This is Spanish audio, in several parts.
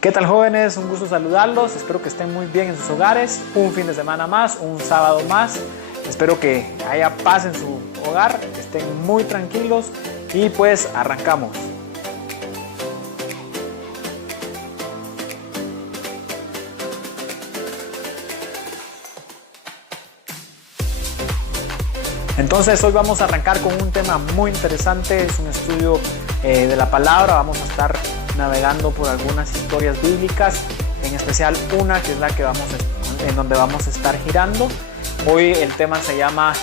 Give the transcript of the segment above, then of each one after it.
¿Qué tal, jóvenes? Un gusto saludarlos, espero que estén muy bien en sus hogares, un fin de semana más, un sábado más, espero que haya paz en su hogar, que estén muy tranquilos y pues arrancamos. Entonces hoy vamos a arrancar con un tema muy interesante, es un estudio de la palabra, vamos a estar navegando por algunas historias bíblicas, en especial una que es la que en donde vamos a estar girando. Hoy el tema se llama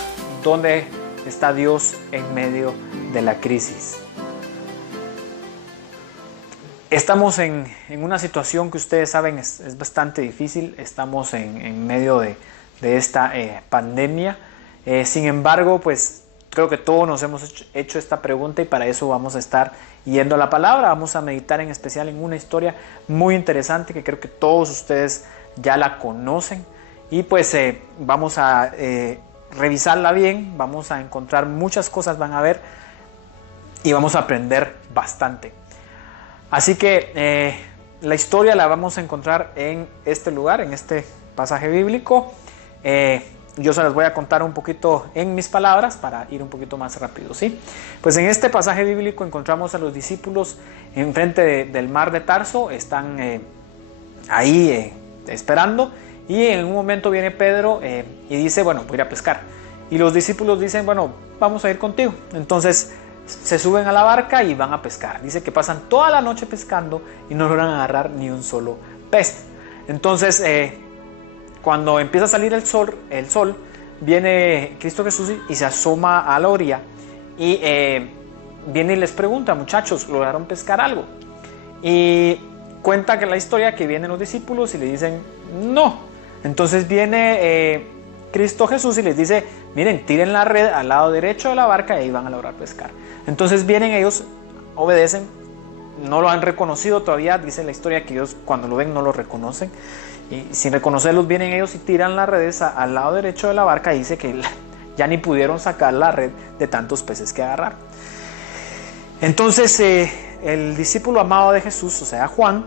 ¿Dónde está Dios en medio de la crisis? Estamos en una situación que ustedes saben es bastante difícil, estamos en medio de esta pandemia. Sin embargo, pues creo que todos nos hemos hecho esta pregunta y para eso vamos a estar yendo a la palabra. Vamos a meditar en especial en una historia muy interesante que creo que todos ustedes ya la conocen y pues vamos a revisarla bien, vamos a encontrar muchas cosas, van a ver, y vamos a aprender bastante. Así que la historia la vamos a encontrar en este lugar, en este pasaje bíblico. Yo se las voy a contar un poquito en mis palabras para ir un poquito más rápido, ¿sí? Pues en este pasaje bíblico encontramos a los discípulos enfrente del mar de Tarso, están ahí esperando y en un momento viene Pedro y dice, bueno, voy a ir a pescar. Y los discípulos dicen, bueno, vamos a ir contigo. Entonces se suben a la barca y van a pescar. Dice que pasan toda la noche pescando y no logran agarrar ni un solo pez. Entonces cuando empieza a salir el sol, viene Cristo Jesús y se asoma a la orilla y viene y les pregunta, muchachos, ¿lograron pescar algo? Y cuenta que la historia que vienen los discípulos y le dicen, no. Entonces viene Cristo Jesús y les dice, miren, tiren la red al lado derecho de la barca y ahí van a lograr pescar. Entonces vienen ellos, obedecen, no lo han reconocido todavía, dice la historia que ellos cuando lo ven no lo reconocen. Y sin reconocerlos vienen ellos y tiran las redes al lado derecho de la barca y dice que ya ni pudieron sacar la red de tantos peces que agarrar. Entonces el discípulo amado de Jesús, o sea Juan,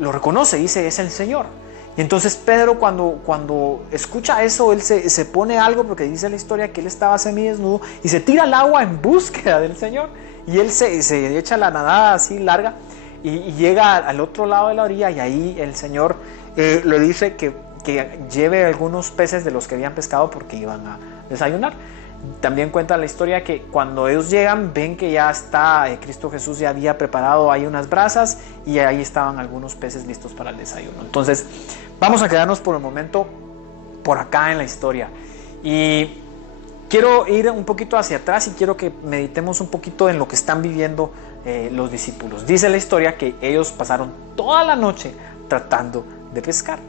lo reconoce, dice es el Señor. Y entonces Pedro cuando escucha eso, él se pone algo porque dice la historia que él estaba semidesnudo y se tira al agua en búsqueda del Señor. Y él se echa la nadada así larga y llega al otro lado de la orilla y ahí el Señor le dice que lleve algunos peces de los que habían pescado porque iban a desayunar. También cuenta la historia que cuando ellos llegan ven que ya está Cristo Jesús ya había preparado ahí unas brasas y ahí estaban algunos peces listos para el desayuno. Entonces vamos a quedarnos por el momento por acá en la historia y quiero ir un poquito hacia atrás y quiero que meditemos un poquito en lo que están viviendo los discípulos. Dice la historia que ellos pasaron toda la noche tratando de pescar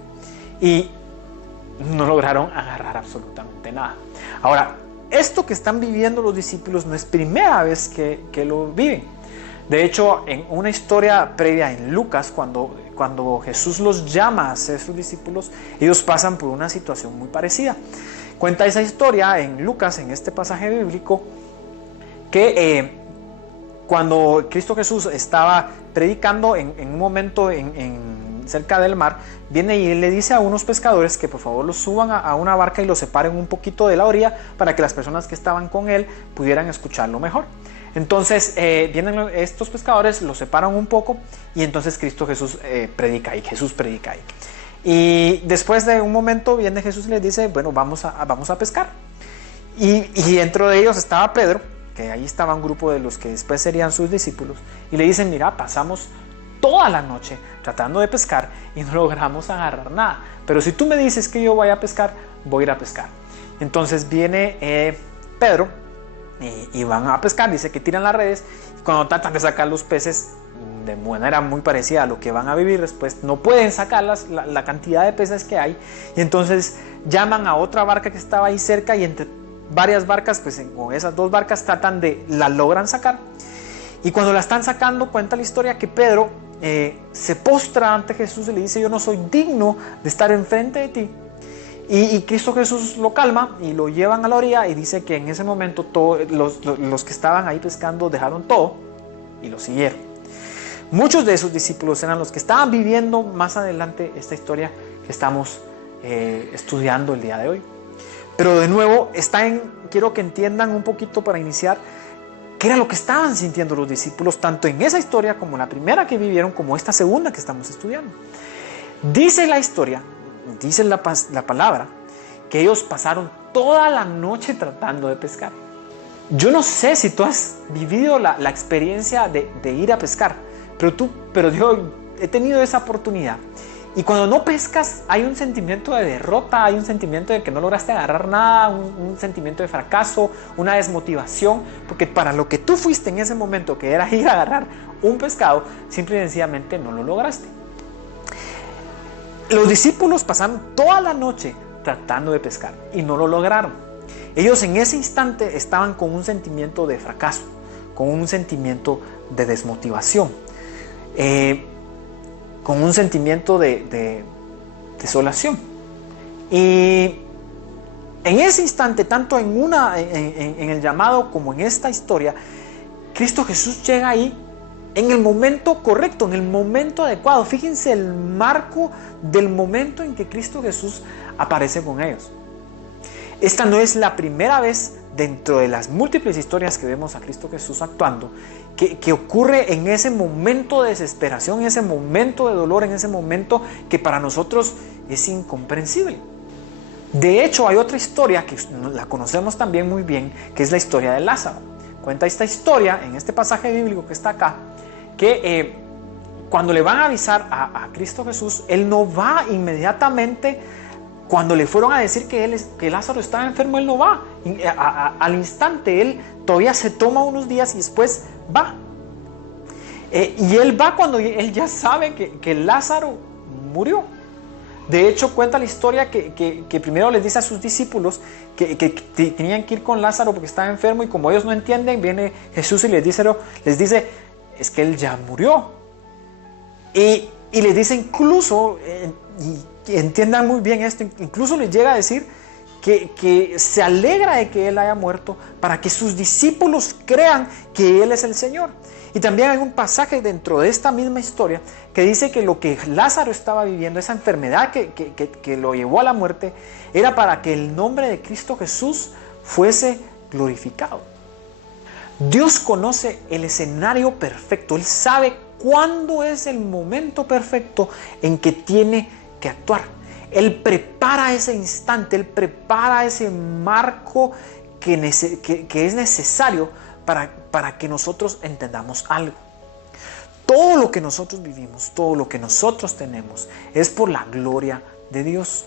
y no lograron agarrar absolutamente nada. Ahora, esto que están viviendo los discípulos no es primera vez que lo viven. De hecho, en una historia previa en Lucas, cuando Jesús los llama a ser sus discípulos, ellos pasan por una situación muy parecida. Cuenta esa historia en Lucas, en este pasaje bíblico, que cuando Cristo Jesús estaba predicando en un momento cerca del mar, viene y le dice a unos pescadores que por favor los suban a una barca y los separen un poquito de la orilla para que las personas que estaban con él pudieran escucharlo mejor. Entonces vienen estos pescadores, los separan un poco y entonces Cristo Jesús predica ahí, Jesús predica ahí. Y después de un momento viene Jesús y les dice, bueno, vamos a pescar. Y dentro de ellos estaba Pedro, que ahí estaba un grupo de los que después serían sus discípulos, y le dicen, mira, pasamos toda la noche tratando de pescar y no logramos agarrar nada. Pero si tú me dices que yo voy a pescar, voy a ir a pescar. Entonces viene Pedro y van a pescar, dice que tiran las redes y cuando tratan de sacar los peces de manera muy parecida a lo que van a vivir después, no pueden sacar la cantidad de peces que hay y entonces llaman a otra barca que estaba ahí cerca y entre varias barcas, pues con esas dos barcas la logran sacar. Y cuando la están sacando, cuenta la historia que Pedro se postra ante Jesús y le dice, yo no soy digno de estar enfrente de ti. Y Cristo Jesús lo calma y lo llevan a la orilla y dice que en ese momento los que estaban ahí pescando dejaron todo y lo siguieron. Muchos de esos discípulos eran los que estaban viviendo más adelante esta historia que estamos estudiando el día de hoy. Pero de nuevo, quiero que entiendan un poquito para iniciar qué era lo que estaban sintiendo los discípulos, tanto en esa historia como la primera que vivieron, como esta segunda que estamos estudiando. Dice la historia, dice la palabra, que ellos pasaron toda la noche tratando de pescar. Yo no sé si tú has vivido la experiencia de ir a pescar, pero yo he tenido esa oportunidad. Y cuando no pescas hay un sentimiento de derrota, hay un sentimiento de que no lograste agarrar nada, un sentimiento de fracaso, una desmotivación, porque para lo que tú fuiste en ese momento, que era ir a agarrar un pescado, simple y sencillamente no lo lograste. Los discípulos pasaron toda la noche tratando de pescar y no lo lograron. Ellos en ese instante estaban con un sentimiento de fracaso, con un sentimiento de desmotivación, con un sentimiento de desolación. Y en ese instante, tanto en el llamado como en esta historia, Cristo Jesús llega ahí en el momento correcto, en el momento adecuado. Fíjense el marco del momento en que Cristo Jesús aparece con ellos. Esta no es la primera vez dentro de las múltiples historias que vemos a Cristo Jesús actuando, que ocurre en ese momento de desesperación, en ese momento de dolor, en ese momento que para nosotros es incomprensible. De hecho, hay otra historia que la conocemos también muy bien, que es la historia de Lázaro. Cuenta esta historia en este pasaje bíblico que está acá, que cuando le van a avisar a Cristo Jesús, él no va inmediatamente. Cuando le fueron a decir que Lázaro estaba enfermo, él no va. Al instante, él todavía se toma unos días y después va. Y él va cuando él ya sabe que Lázaro murió. De hecho, cuenta la historia que primero les dice a sus discípulos que tenían que ir con Lázaro porque estaba enfermo, y como ellos no entienden, viene Jesús y les dice, es que él ya murió. Y les dice incluso, y entiendan muy bien esto, incluso les llega a decir que se alegra de que él haya muerto para que sus discípulos crean que él es el Señor. Y también hay un pasaje dentro de esta misma historia que dice que lo que Lázaro estaba viviendo, esa enfermedad que lo llevó a la muerte, era para que el nombre de Cristo Jesús fuese glorificado. Dios conoce el escenario perfecto. Él sabe cuándo es el momento perfecto en que tiene que actuar. Él prepara ese instante, Él prepara ese marco que es necesario para que nosotros entendamos algo. Todo lo que nosotros vivimos, todo lo que nosotros tenemos, es por la gloria de Dios.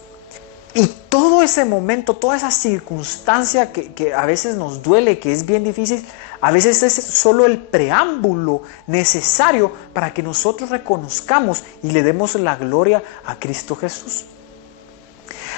Y todo ese momento, toda esa circunstancia que a veces nos duele, que es bien difícil, a veces es solo el preámbulo necesario para que nosotros reconozcamos y le demos la gloria a Cristo Jesús.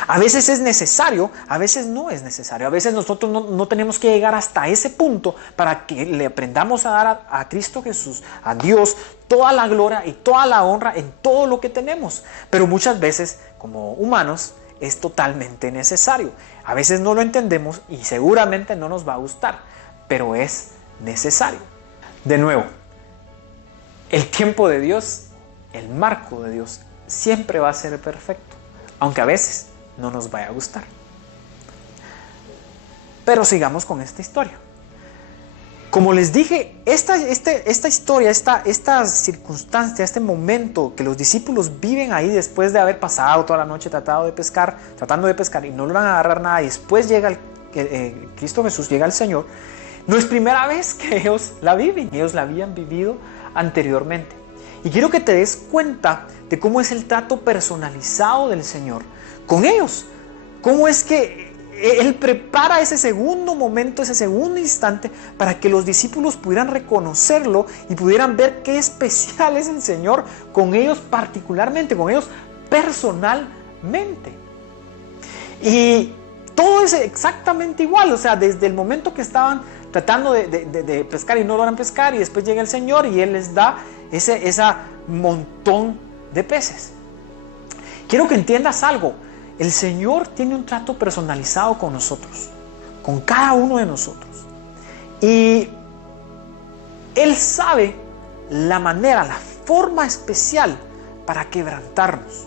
A veces es necesario, a veces no es necesario. A veces nosotros no tenemos que llegar hasta ese punto para que le aprendamos a dar a Cristo Jesús, a Dios, toda la gloria y toda la honra en todo lo que tenemos. Pero muchas veces, como humanos, es totalmente necesario. A veces no lo entendemos y seguramente no nos va a gustar, pero es necesario. De nuevo, el tiempo de Dios, el marco de Dios, siempre va a ser perfecto, aunque a veces no nos vaya a gustar. Pero sigamos con esta historia. Como les dije, esta historia, esta circunstancia, este momento que los discípulos viven ahí después de haber pasado toda la noche tratando de pescar y no logran agarrar nada, y después llega Cristo Jesús, llega el Señor, no es primera vez que ellos la viven, ellos la habían vivido anteriormente. Y quiero que te des cuenta de cómo es el trato personalizado del Señor con ellos, cómo es que Él prepara ese segundo momento, ese segundo instante, para que los discípulos pudieran reconocerlo y pudieran ver qué especial es el Señor con ellos particularmente, con ellos personalmente. Y todo es exactamente igual, o sea, desde el momento que estaban tratando de pescar y no logran pescar, y después llega el Señor y Él les da ese montón de peces. Quiero que entiendas algo. El Señor tiene un trato personalizado con nosotros, con cada uno de nosotros. Y Él sabe la manera, la forma especial para quebrantarnos,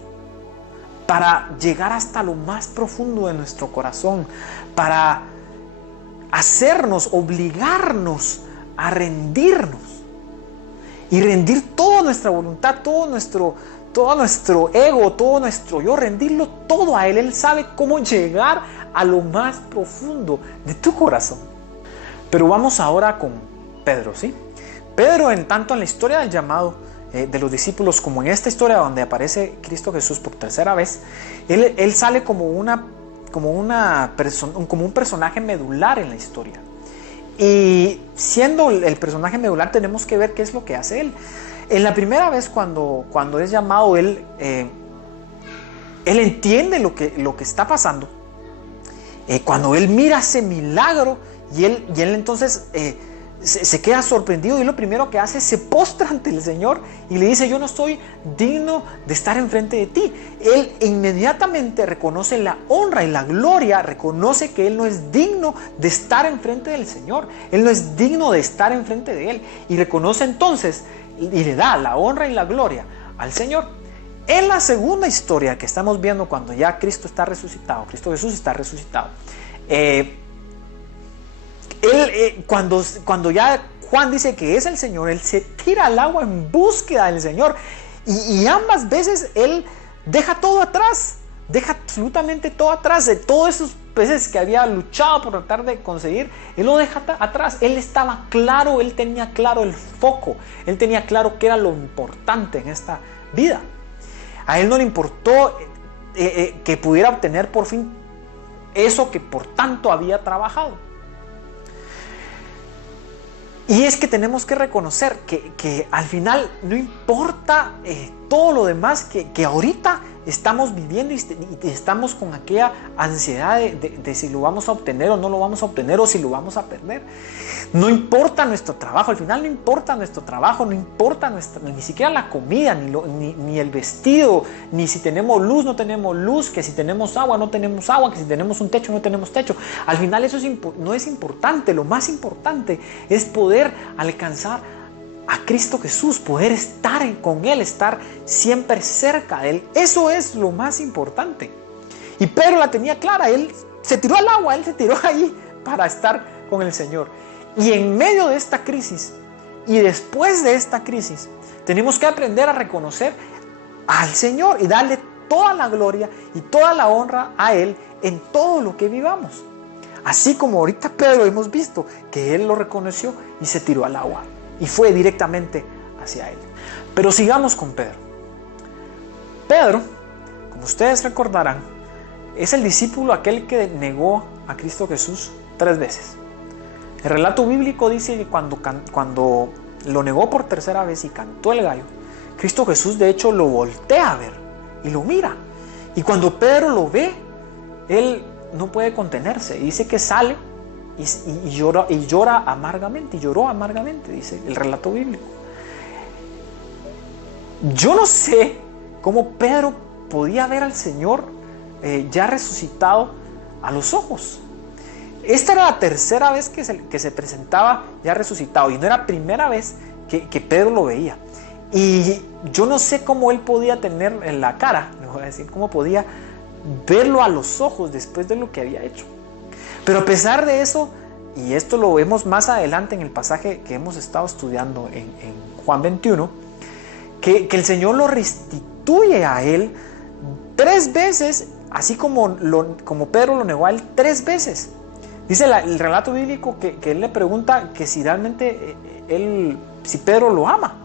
para llegar hasta lo más profundo de nuestro corazón, para hacernos, obligarnos a rendirnos y rendir toda nuestra voluntad, todo nuestro ego, todo nuestro yo, rendirlo todo a Él. Él sabe cómo llegar a lo más profundo de tu corazón. Pero vamos ahora con Pedro, ¿sí? Pedro, en tanto en la historia del llamado de los discípulos, como en esta historia donde aparece Cristo Jesús por tercera vez, él sale como un personaje medular en la historia. Y siendo el personaje medular, tenemos que ver qué es lo que hace él. En la primera vez cuando es llamado, él entiende lo que está pasando. Cuando él mira ese milagro y él entonces se queda sorprendido, y lo primero que hace es se postra ante el Señor y le dice: yo no soy digno de estar enfrente de ti. Él inmediatamente reconoce la honra y la gloria, reconoce que él no es digno de estar enfrente del Señor, él no es digno de estar enfrente de Él, y reconoce entonces y le da la honra y la gloria al Señor. En la segunda historia que estamos viendo, cuando ya Cristo está resucitado, Cristo Jesús está resucitado, cuando ya Juan dice que es el Señor, él se tira al agua en búsqueda del Señor, y ambas veces él deja todo atrás, deja absolutamente todo atrás, de todos esos veces que había luchado por tratar de conseguir, él lo deja atrás. Él estaba claro, él tenía claro el foco, él tenía claro qué era lo importante en esta vida. A él no le importó que pudiera obtener por fin eso que por tanto había trabajado. Y es que tenemos que reconocer que al final no importa todo lo demás que ahorita estamos viviendo, y estamos con aquella ansiedad de si lo vamos a obtener o no lo vamos a obtener, o si lo vamos a perder. No importa nuestro trabajo, al final no importa nuestro trabajo, no importa ni siquiera la comida, ni el vestido, ni si tenemos luz, no tenemos luz, que si tenemos agua, no tenemos agua, que si tenemos un techo, no tenemos techo. Al final eso no es importante. Lo más importante es poder alcanzar a Cristo Jesús, poder estar con Él, estar siempre cerca de Él. Eso es lo más importante. Y Pedro la tenía clara. Él se tiró al agua, él se tiró ahí para estar con el Señor. Y en medio de esta crisis, y después de esta crisis, tenemos que aprender a reconocer al Señor y darle toda la gloria y toda la honra a Él en todo lo que vivamos. Así como ahorita Pedro hemos visto que él lo reconoció y se tiró al agua y fue directamente hacia Él. Pero sigamos con Pedro. Pedro, como ustedes recordarán, es el discípulo aquel que negó a Cristo Jesús 3 veces. El relato bíblico dice que cuando lo negó por tercera vez y cantó el gallo, Cristo Jesús de hecho lo voltea a ver y lo mira. Y cuando Pedro lo ve, él no puede contenerse. Dice que sale y llora amargamente, y lloró amargamente, dice el relato bíblico. Yo no sé cómo Pedro podía ver al Señor ya resucitado a los ojos. Esta era la tercera vez que se presentaba ya resucitado, y no era la primera vez que Pedro lo veía. Y yo no sé cómo él podía tener en la cara, me voy a decir, cómo podía verlo a los ojos después de lo que había hecho. Pero a pesar de eso, y esto lo vemos más adelante en el pasaje que hemos estado estudiando en Juan 21, que el Señor lo restituye a él 3 veces, así como Pedro lo negó a él 3 veces. Dice el relato bíblico que él le pregunta que si realmente si Pedro lo ama,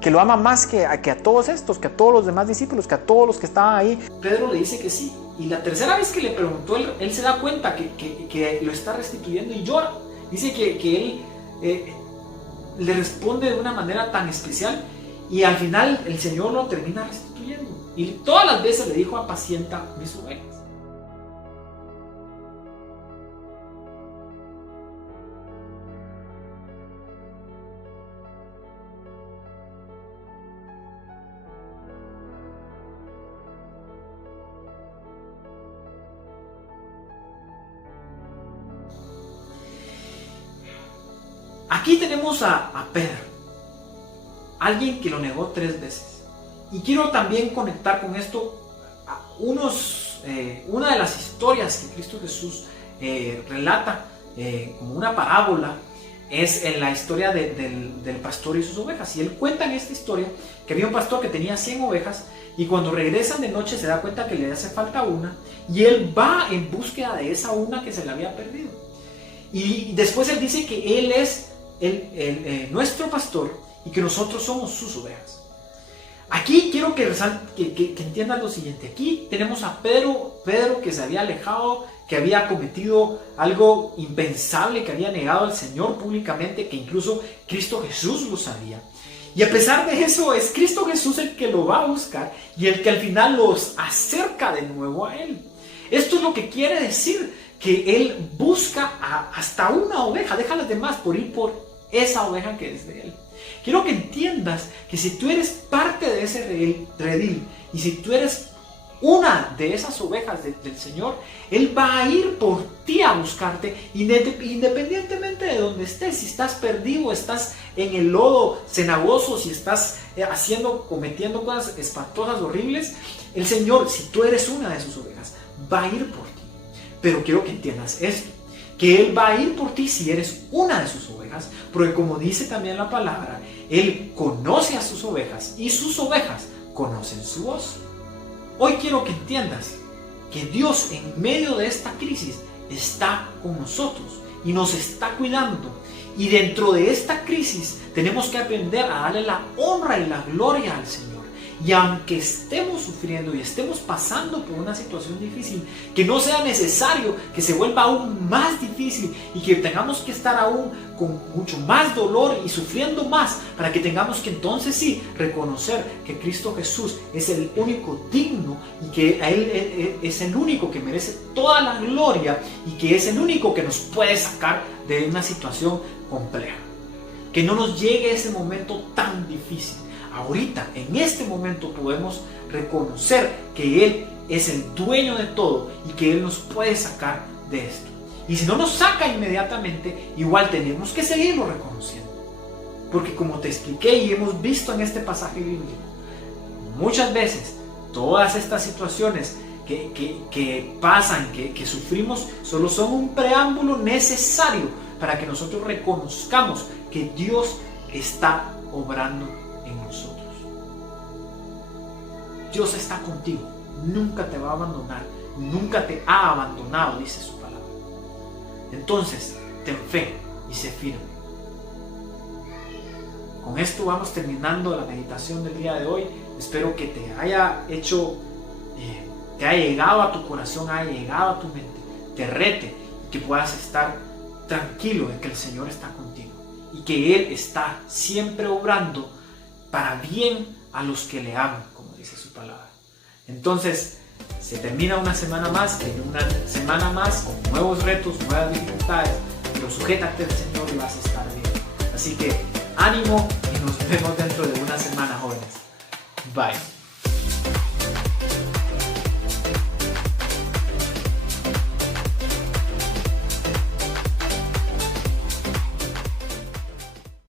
que lo ama más que a todos estos, que a todos los demás discípulos, que a todos los que estaban ahí. Pedro le dice que sí. Y la tercera vez que le preguntó, él se da cuenta que lo está restituyendo y llora. Dice que él le responde de una manera tan especial, y al final el Señor lo termina restituyendo. Y todas las veces le dijo: apacienta mis ovejas. Aquí tenemos a Pedro. alguien que lo negó 3 veces. Y quiero también conectar con esto a una de las historias que Cristo Jesús relata como una parábola. Es en la historia del pastor y sus ovejas. Y él cuenta en esta historia que había un pastor que tenía 100 ovejas y cuando regresan de noche se da cuenta que le hace falta una y él va en búsqueda de esa una que se le había perdido. Y después él dice que él es nuestro pastor y que nosotros somos sus ovejas. Aquí quiero que entiendan lo siguiente. Aquí tenemos a Pedro que se había alejado, que había cometido algo impensable, que había negado al Señor públicamente, que incluso Cristo Jesús lo sabía. Y a pesar de eso, es Cristo Jesús el que lo va a buscar y el que al final los acerca de nuevo a Él. Esto es lo que quiere decir, que Él busca hasta una oveja, deja a las demás por ir por esa oveja que es de Él. Quiero que entiendas que si tú eres parte de ese redil y si tú eres una de esas ovejas del Señor, Él va a ir por ti a buscarte, independientemente de donde estés. Si estás perdido, estás en el lodo cenagoso, si estás cometiendo cosas espantosas, horribles, el Señor, si tú eres una de sus ovejas, va a ir por ti. Pero quiero que entiendas esto, que Él va a ir por ti si eres una de sus ovejas, porque como dice también la palabra, Él conoce a sus ovejas y sus ovejas conocen su voz. Hoy quiero que entiendas que Dios en medio de esta crisis está con nosotros y nos está cuidando. Y dentro de esta crisis tenemos que aprender a darle la honra y la gloria al Señor. Y aunque estemos sufriendo y estemos pasando por una situación difícil, que no sea necesario que se vuelva aún más difícil y que tengamos que estar aún con mucho más dolor y sufriendo más, para que tengamos que entonces sí reconocer que Cristo Jesús es el único digno y que a Él es el único que merece toda la gloria y que es el único que nos puede sacar de una situación compleja. Que no nos llegue ese momento tan difícil. Ahorita, en este momento, podemos reconocer que Él es el dueño de todo y que Él nos puede sacar de esto. Y si no nos saca inmediatamente, igual tenemos que seguirlo reconociendo. Porque como te expliqué y hemos visto en este pasaje bíblico, muchas veces todas estas situaciones que pasan, que sufrimos, solo son un preámbulo necesario para que nosotros reconozcamos que Dios está obrando en nosotros. Dios está contigo, nunca te va a abandonar, nunca te ha abandonado, dice su palabra. Entonces, ten fe y sé firme. Con esto vamos terminando la meditación del día de hoy. Espero que te haya hecho, te haya llegado a tu corazón, haya llegado a tu mente, te rete y que puedas estar tranquilo de que el Señor está contigo y que Él está siempre obrando para bien a los que le aman, como dice su palabra. Entonces, se termina una semana más, con nuevos retos, nuevas dificultades, pero sujétate al Señor y vas a estar bien. Así que ánimo y nos vemos dentro de una semana, jóvenes. Bye.